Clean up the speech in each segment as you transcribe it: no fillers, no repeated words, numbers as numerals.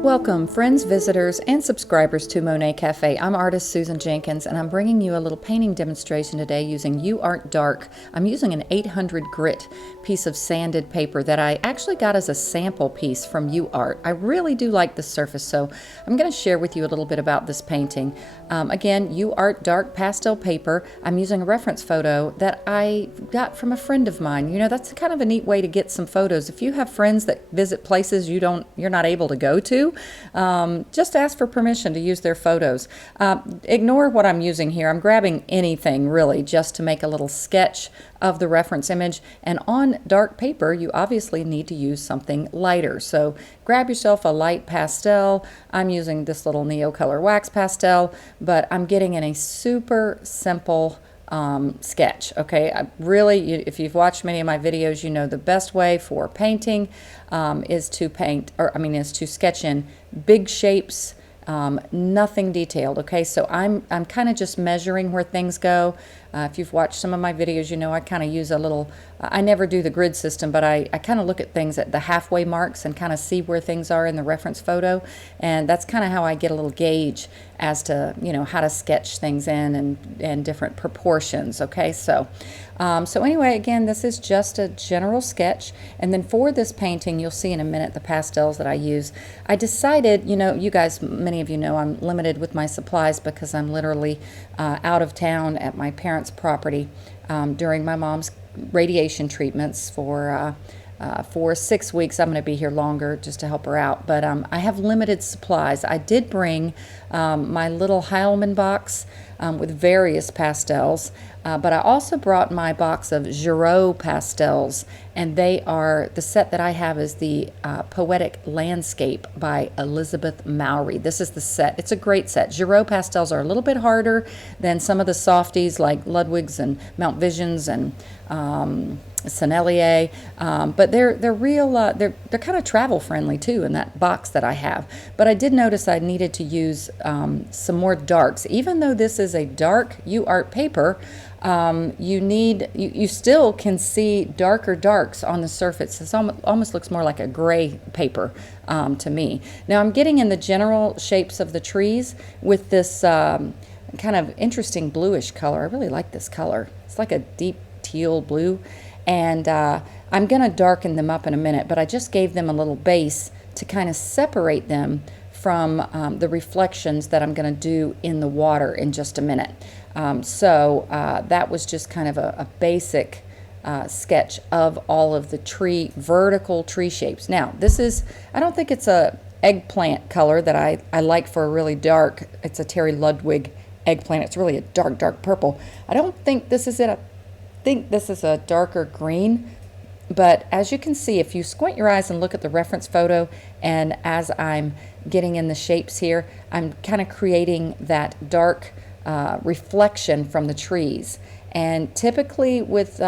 Welcome, friends, visitors, and subscribers to Monet Cafe. I'm artist Susan Jenkins, and I'm bringing you a little painting demonstration today using UArt Dark. I'm using an 800 grit piece of sanded paper that I actually got as a sample piece from UArt. I really do like this surface, so I'm going to share with you a little bit about this painting. Again, UArt Dark pastel paper. I'm using a reference photo that I got from a friend of mine. You know, that's kind of a neat way to get some photos. If you have friends that visit places you're not able to go to, just ask for permission to use their photos. Ignore what I'm using here. I'm grabbing anything really just to make a little sketch of the reference image, and on dark paper you obviously need to use something lighter. So grab yourself a light pastel. I'm using this little Neocolor wax pastel, but I'm getting in a super simple sketch. Okay, if you've watched many of my videos, you know the best way for painting is to sketch in big shapes, nothing detailed. Okay, so I'm kind of just measuring where things go. If you've watched some of my videos, you know I kind of use a little, I never do the grid system, but I kind of look at things at the halfway marks and kind of see where things are in the reference photo, and that's kind of how I get a little gauge as to, you know, how to sketch things in and different proportions. Okay, so anyway, again, this is just a general sketch, and then for this painting, you'll see in a minute the pastels that I use. I decided, you know, you guys, many of you know I'm limited with my supplies because I'm literally out of town at my parents' property during my mom's radiation treatments for 6 weeks. I'm going to be here longer just to help her out, but I have limited supplies. I did bring my little Heilman box with various pastels, but I also brought my box of Giraud pastels, and they are, the set that I have is the Poetic Landscape by Elizabeth Mowry. This is the set. It's a great set. Giraud pastels are a little bit harder than some of the softies like Ludwig's and Mount Visions and Sennelier, but they're real. They're kind of travel friendly too in that box that I have. But I did notice I needed to use some more darks. Even though this is a dark UArt paper, you still can see darker darks on the surface. It almost looks more like a gray paper to me. Now I'm getting in the general shapes of the trees with this kind of interesting bluish color. I really like this color. It's like a deep teal blue. And I'm going to darken them up in a minute, but I just gave them a little base to kind of separate them from the reflections that I'm going to do in the water in just a minute. So that was just kind of a basic sketch of all of the vertical tree shapes. Now, I don't think it's a eggplant color that I like for a really dark, it's a Terry Ludwig eggplant. It's really a dark, dark purple. I don't think this is it. I think this is a darker green, but as you can see, if you squint your eyes and look at the reference photo, and as I'm getting in the shapes here, I'm kind of creating that dark reflection from the trees. And typically with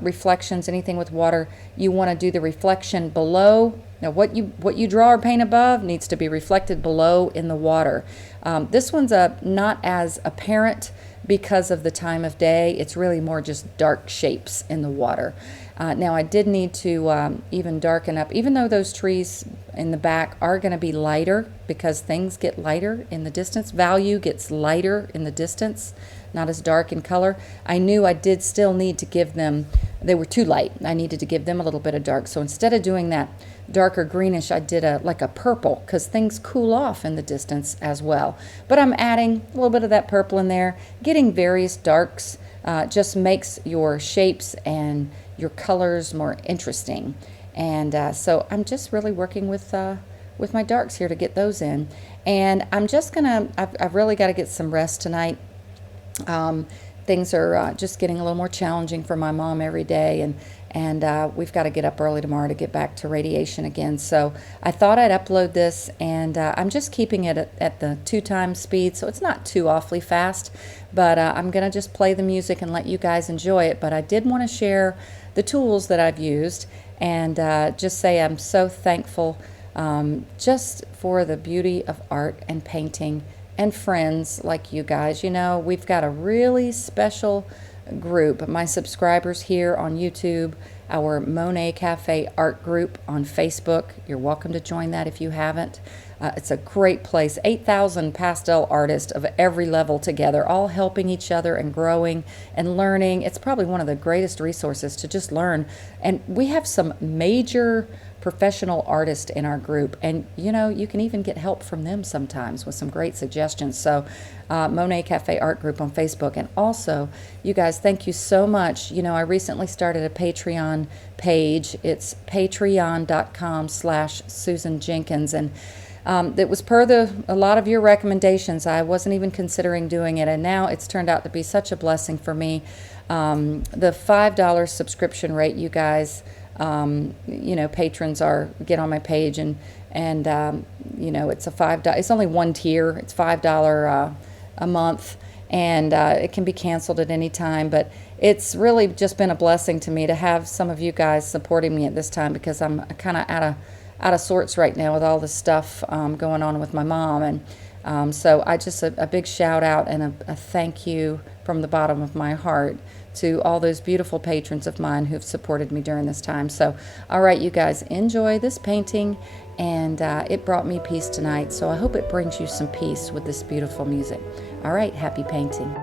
reflections, anything with water, you want to do the reflection below. Now what you draw or paint above needs to be reflected below in the water. This one's not as apparent because of the time of day. It's really more just dark shapes in the water. Now I did need to even darken up, even though those trees in the back are going to be lighter because things get lighter in the distance. Value gets lighter in the distance, not as dark in color. I knew I did still need to give them, they were too light. I needed to give them a little bit of dark. So instead of doing that darker greenish, I did like a purple because things cool off in the distance as well. But I'm adding a little bit of that purple in there. Getting various darks just makes your shapes and your colors more interesting. And so I'm just really working with my darks here to get those in. And I'm just I've really got to get some rest tonight. Things are just getting a little more challenging for my mom every day, and we've got to get up early tomorrow to get back to radiation again. So I thought I'd upload this, and I'm just keeping it at the 2x speed, so it's not too awfully fast, but I'm going to just play the music and let you guys enjoy it. But I did want to share the tools that I've used, and just say I'm so thankful just for the beauty of art and painting and friends like you guys. You know, we've got a really special group, my subscribers here on YouTube, our Monet Cafe art group on Facebook. You're welcome to join that if you haven't. It's a great place. 8,000 pastel artists of every level together, all helping each other and growing and learning. It's probably one of the greatest resources to just learn. And we have some major professional artists in our group, and you can even get help from them sometimes with some great suggestions. So Monet Cafe art group on Facebook. And also, you guys, thank you so much. I recently started a Patreon page. It's patreon.com/Susan Jenkins, and it was per a lot of your recommendations. I wasn't even considering doing it, and now it's turned out to be such a blessing for me. The $5 subscription rate, you guys, patrons get on my page, and it's a $5. It's only one tier. It's $5 a month, and it can be canceled at any time. But it's really just been a blessing to me to have some of you guys supporting me at this time, because I'm kind of out of sorts right now with all the stuff going on with my mom. And so I just a big shout out and a thank you from the bottom of my heart to all those beautiful patrons of mine who've supported me during this time. So, all right, you guys, enjoy this painting, and it brought me peace tonight, so I hope it brings you some peace with this beautiful music. All right, happy painting.